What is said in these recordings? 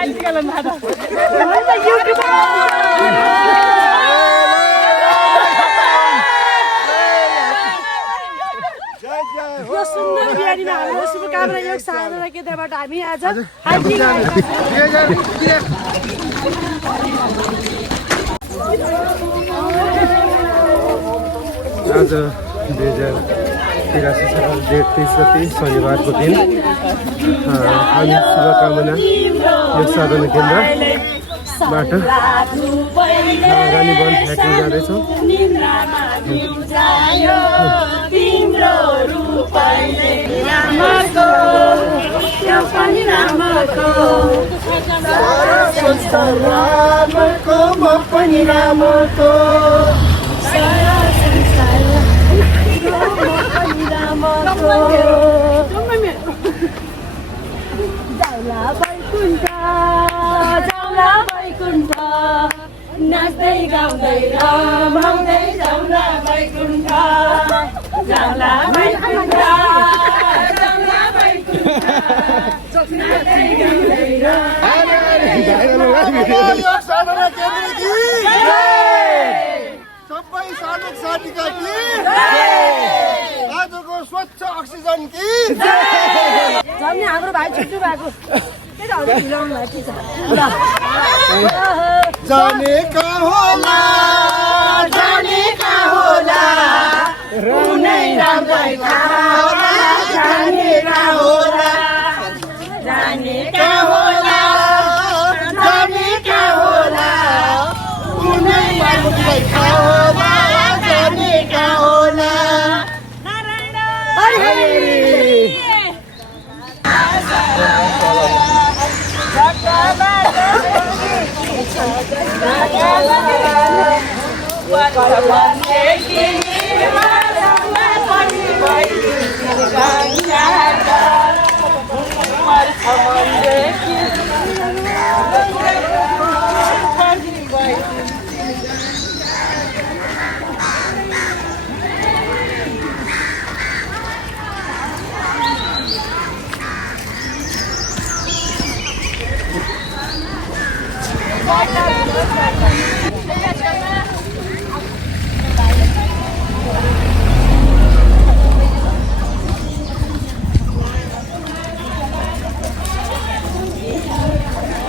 यो सुन्दर बिहानीमा हामीलाई शुभकामना योग साधना केन्द्रबाट हामी आज आज 2083 साल जेठ 30 गते शनिबारको दिन हामी शुभकामना योग साधना केन्द्रबाट रानीवन फ्याक्ट्री जाँदैछौँ। नाच्दै गाउँदै रमाउँदै जाउँला बैकुण्ठ जाउँला बैकुण्ठ जाउँला बैकुण्ठ नाच्दै गाउँदै सबै साधक साथीका कि आजको स्वच्छ अक्सिजन कि झन् हाम्रो भाइ छुट्टु भएको जानेका होला कुनै राम्रै ठाउँमा जानेका होला कुनै राम्रै ठाउँमा जानेका होला।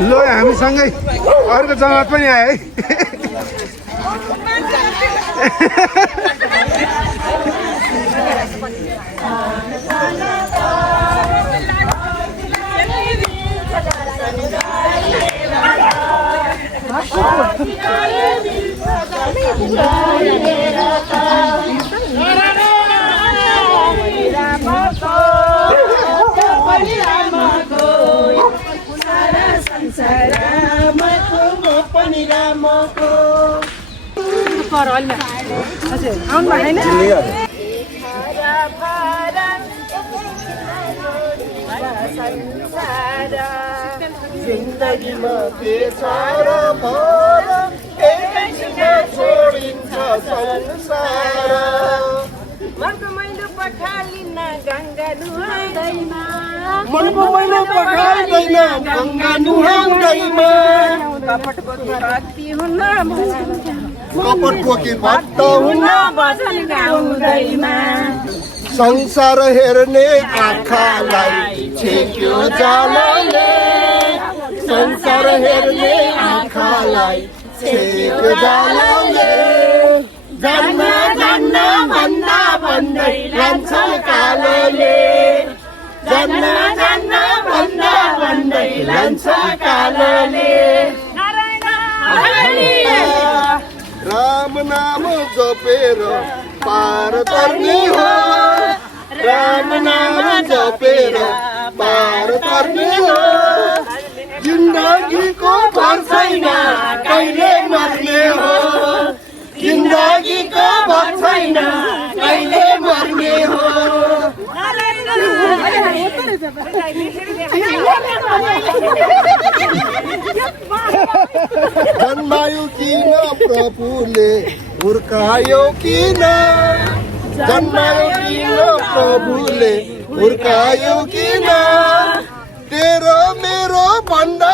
लो हामीसँगै अर्को जमात पनि आयो है। जिन्दगीमा के छ र भर एकैछिनमा छोडिन्छ संसार। मनको मैलो पखालिन गङ्गा नुहाउँदैमा मनको मैलो पखाल्दैन गङ्गा नुहाउँदैमा कपट भक्ति हुन कपट बोकी भक्त हुन भजन गाउँदैमा संसार हेर्ने आँखालाई छेक्यो जालले संसार हेर्ने आँखालाई छेक्यो जालले जन्म जन्म भन्दा भन्दै लान्छ कालोले जन्म जन्म भन्दा भन्दै लान्छ कालोले। राम नाम जपेर पार तर्ने हो राम नाम जपेर पार तर्ने हो जिन्दगीको भर छैन कहिले मर्ने हो जिन्दगीको भर छैन कहिले मर्ने हो। जन्मायो किन प्रभुले हुर्कायो किन जन्मायो किन प्रभुले हुर्कायो किन तेरो मेरो भन्दा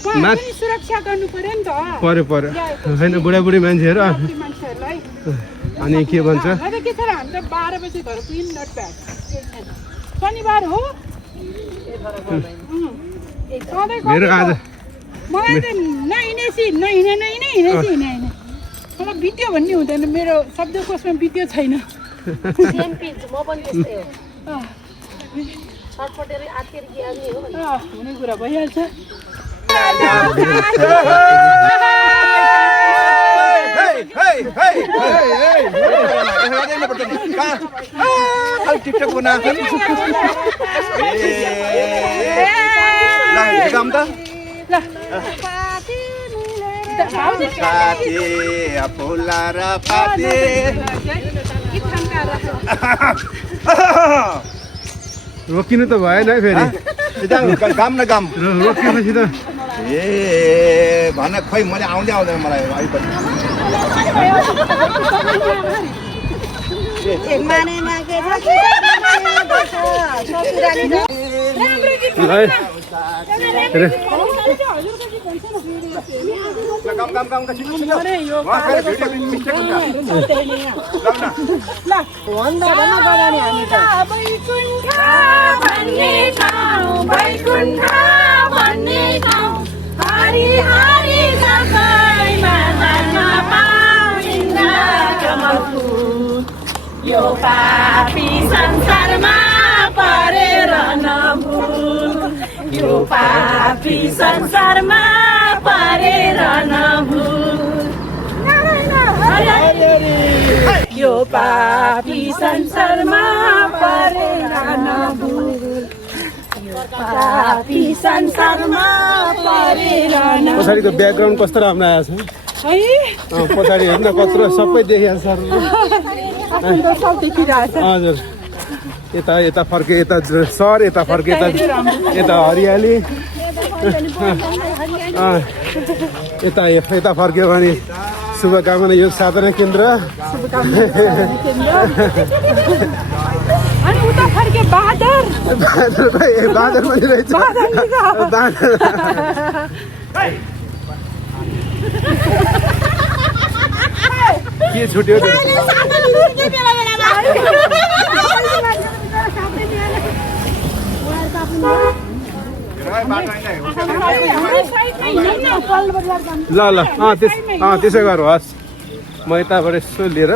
सुरक्षा गर्नु पर्यो नि त पर्यो होइन बुढाबुढी मान्छेहरू मान्छेहरूलाई अनि के भन्छ के छ र हामी त 12 बजे घर पुगिन नट ब्याड शनिबार हो मेरो आज मलाई त नहिँडेसी नहिँडे मलाई बित्यो भन्ने हुँदैन मेरो शब्दकोशमा बित्यो छैन हुने कुरा भइहाल्छ टिकटक बनाएको रोकिनु त भएन है फेरि काम न काम रोकिएपछि त ए भन खोइ मैले आउँदैन मलाई यो पापी संसारमा परेर नभुल यो पापी संसारमा परेर नभुल यो पापी संसारमा परेर नभुल यो पापी संसारमा परेर नभुल पछाडिको ब्याकग्राउन्ड कस्तो राम्रो आएको छ पछाडि हेर्नु कत्रो सबै देखिहाल्छ हजुर यता फर्के यता सर यता फर्के यता हरियाली यता फर्क्यो भने शुभकामना योग साधना केन्द्र बादर पनि रहेछ के छुट्यो ल त्यसै गर हस् म यताबाट यसो लिएर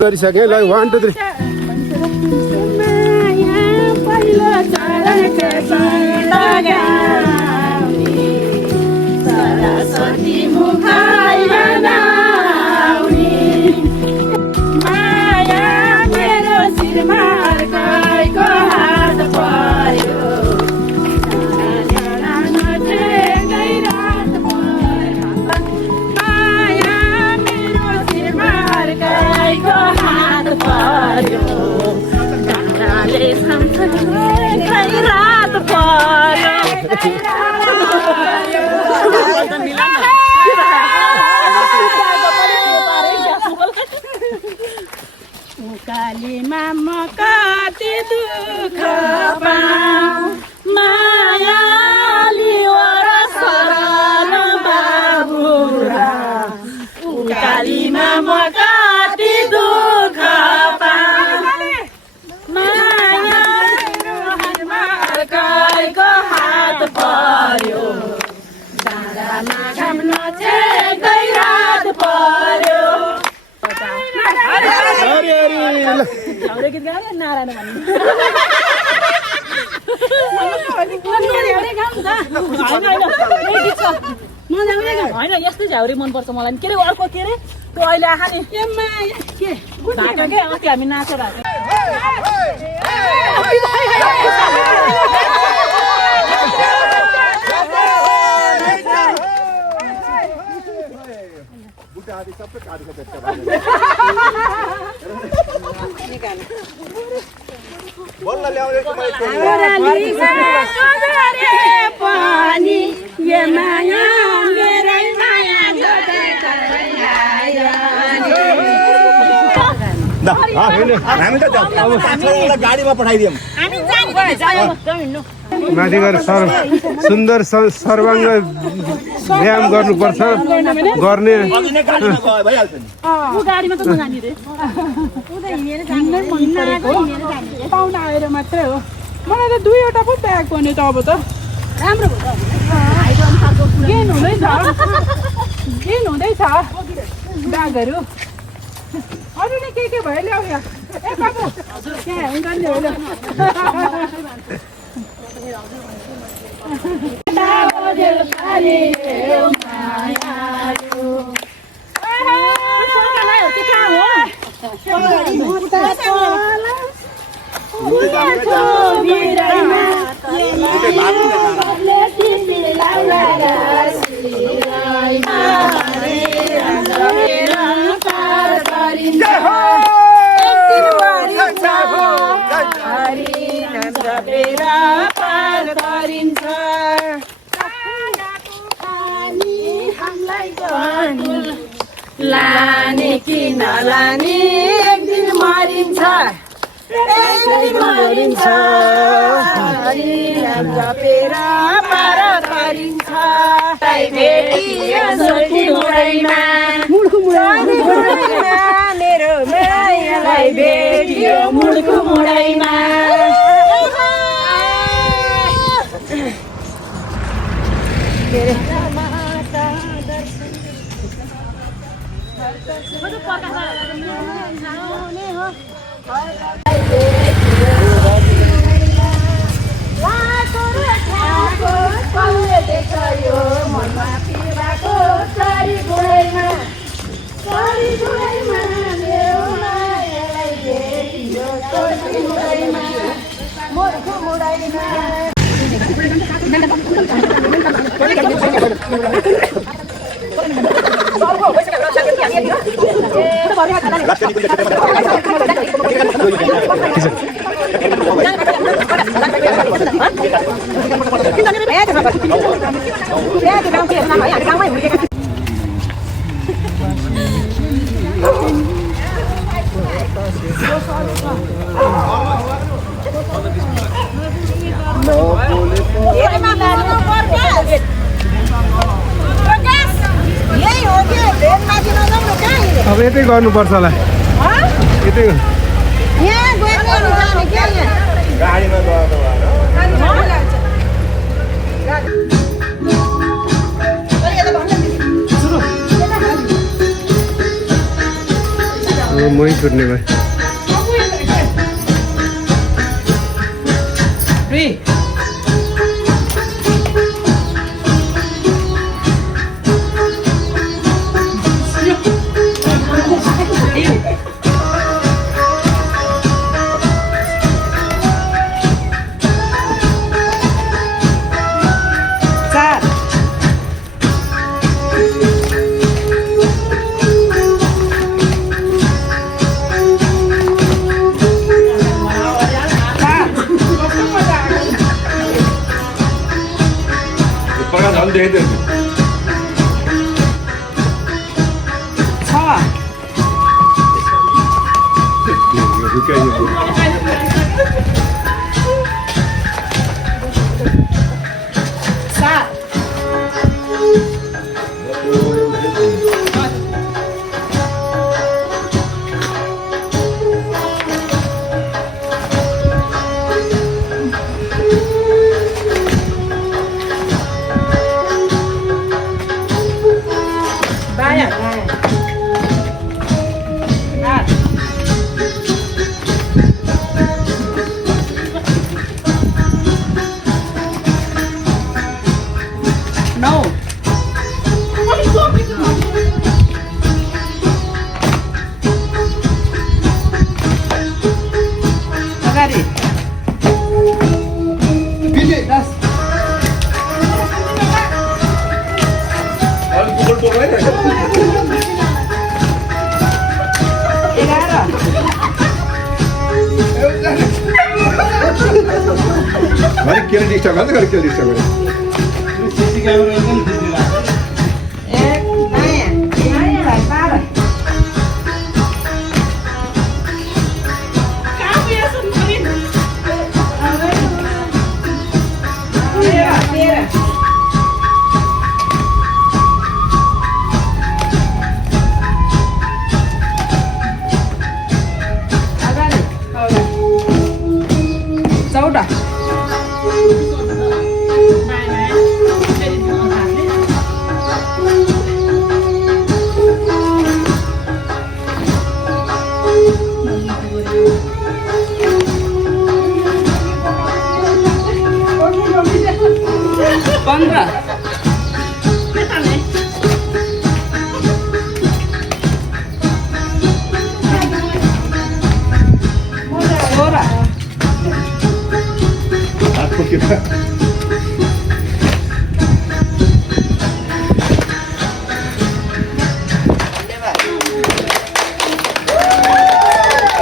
गरिसकेँ ल 1 2 3 सरस्वती मुखाइ बनाउने माया मेरो शिरमा अर्कैको हात पर्यो माया मेरो शिरमा अर्कैको हात पर्यो ताराले सम्झै रात पर्यो उकालीमा म कति दुःख पाऊँ मायाली वर सरल बाबुरा उकालीमा म कति दुःख पाऊँ मायामा अर्कैको हात पर्यो दादामा घाम नछेक्दै रात पर्यो होइन यस्तो झ्याउरी मनपर्छ मलाई के अरे अर्को के अरे त्यो अहिले आँखा नि के अस्ति हामी नाचेर हामी त गाडीमा पठाइदियौँ माथि गएर सुन्दर सर्वाङ्ग व्यायाम गर्नुपर्छ गर्ने भइहाल्छ नि ऊ गाडीमा त नजाने रे पाहुना आएर मात्रै हो मलाई त 2वटा पो ब्याग भन्यो त अब त राम्रो भयो गेन हुँदैछ ब्यागहरू अरू नै के भयो ल्याऊ यहाँ ए बाबु त्यहाँ हुन्छ नि हो लाने कि नलाने एक दिन मरिन्छ जपेर पार गरिन्छ मेरो मायालाई भेटियो मुडको मुडैमा अब यतै गर्नुपर्छ होला यतै गाडीमा मै छुट्ने भयो Mari kira disturb kan? Kira disturb. CC camera kan digital. एउटा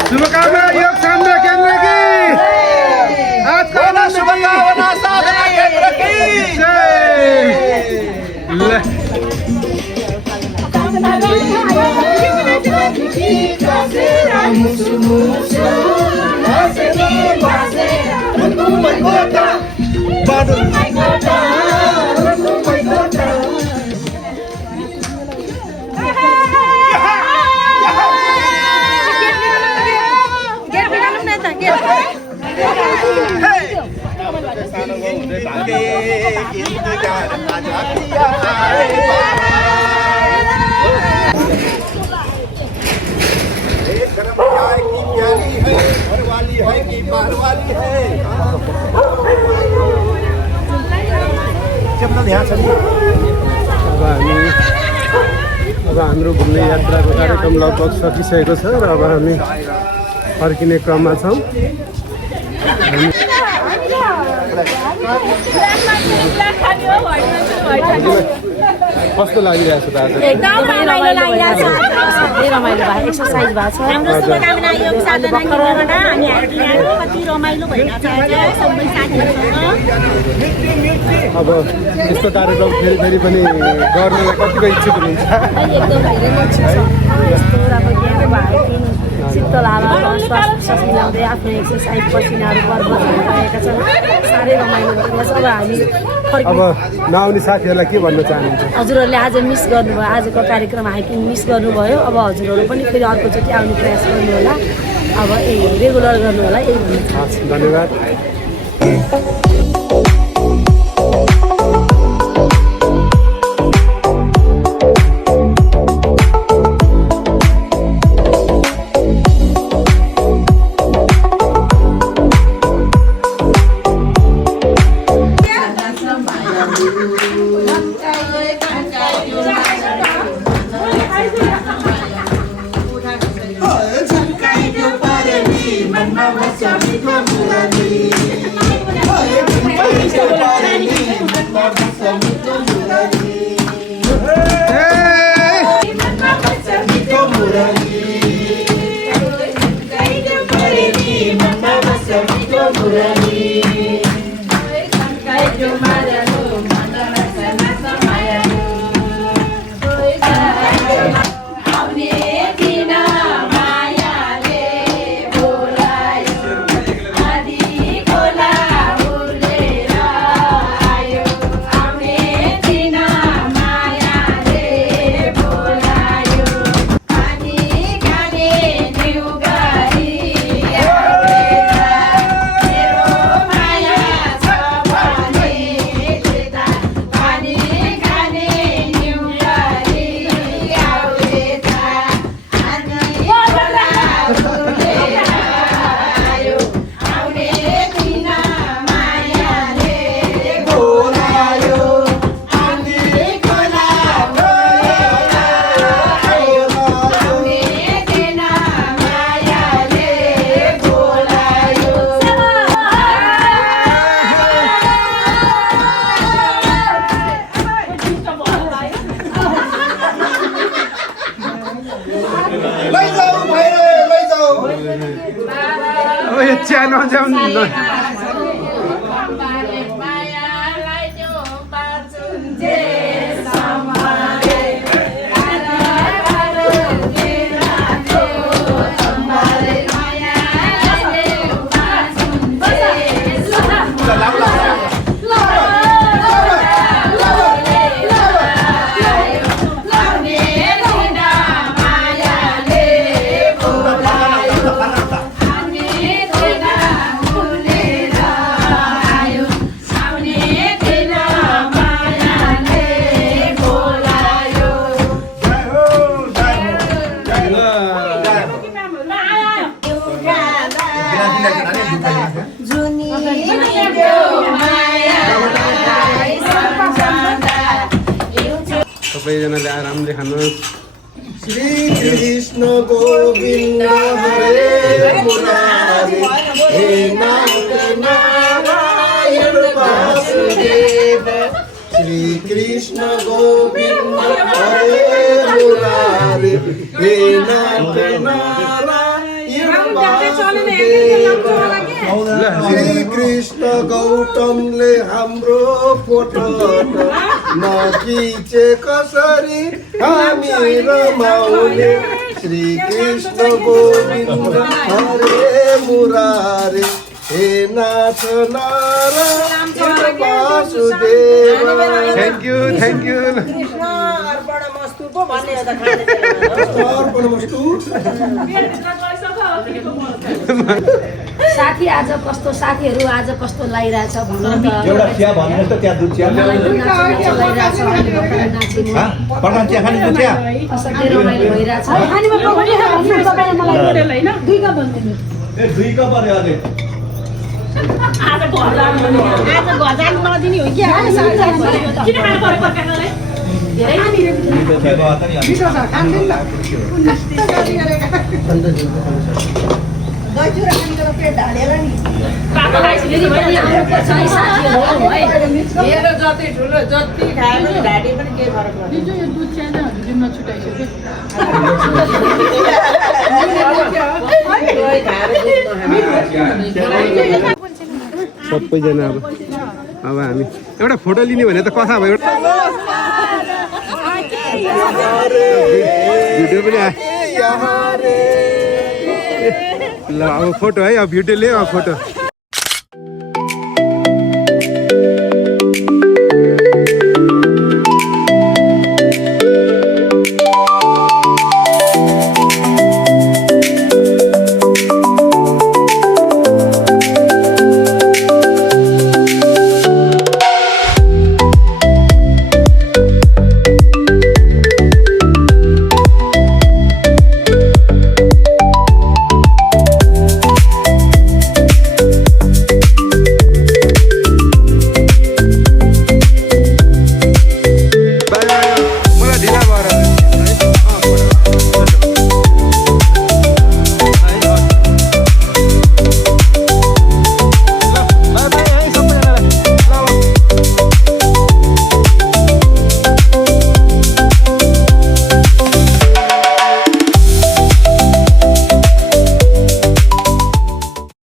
शुभकामना योग साधना केन्द्र की आज का शुभकामना साधना केन्द्र की अब हाम्रो घुम्ने यात्राको कार्यक्रम लगभग सकिसकेको छ र अब हामी फर्किने क्रममा छौँ। कस्तो लागिरहेको छ त आज? एकदम रमाइलो लागिरहेछ। धेरै रमाइलो भयो, एक्सर्साइज भएको छ। हाम्रो शुभकामना योग साधना केन्द्रबाट हामी आएको कति रमाइलो भइरहेछ आज सबै साथीहरूसँग। अब यस्तो कार्यक्रम फेरि पनि गर्नलाई कतिको इच्छुक हुनुहुन्छ? एकदम धेरै इच्छुक छ। यस्तो राम्रो ज्ञान भयो कि शीतल हावा श्वास प्रश्वास मिलाउँदै आफ्नो एक्सर्साइज पसिनाहरू बर्बाद भइरहेका छन्। साह्रै रमाइलो भइरहेछ। अब हामी अब नआउने साथीहरूलाई के भन्न चाहनुहुन्छ? हजुरहरूले आज मिस गर्नुभयो, आजको कार्यक्रम हाइकिङ मिस गर्नुभयो। अब हजुरहरू पनि फेरि अर्कोचोटि आउने प्रयास गर्नु होला। अब रेगुलर गर्नु होला, यही भन्न चाहन्छु। धन्यवाद। सबैजनाले आरामले खानुहोस्। श्री कृष्ण गोविन्द हरे मुरारी हे नाथ नारायण वासुदेव श्री कृष्ण गोविन्द हरे मुरारी हे नाथ नारायण वासुदेव श्री कृष्ण गौतमले हाम्रो फोटो नखिचे कसरी हामी रमाउने श्री कृष्ण गोविन्द हरे मुरारी हे नाथ नारायण वासुदेव। थ्याङ्क यू साथी आज कस्तो साथीहरू आज कस्तो लागिरहेछ भन्नु त एउटा चिया भन्नुहोस् त त्यहाँ दुध चिया मलाई पनि नाच्नु लागिरहेछ अहिले भर्खरै नाचिनु प्रधान चिया खाने दुध चिया असाध्यै रमाइलो भइरहेछ खानीमा पकाउने भन्नु तपाईँले मलाई हैन 2 कप भन्दिनु ए 2 कप अरे अझै आज घजाल नदिने हो कि किन खानु पर्यो पर्काले धेरै जति ठुलो जति खाए पनि ढाडी पनि केही फरक पर्दैन। यो दुध चिया चाहिँ हजुरले नछुटाइसक्यो। सबैजना अब हामी एउटा फोटो लिने भने त कथा भयो भिडियो पनि ल अब फोटो है अब भिडियो लियो अब फोटो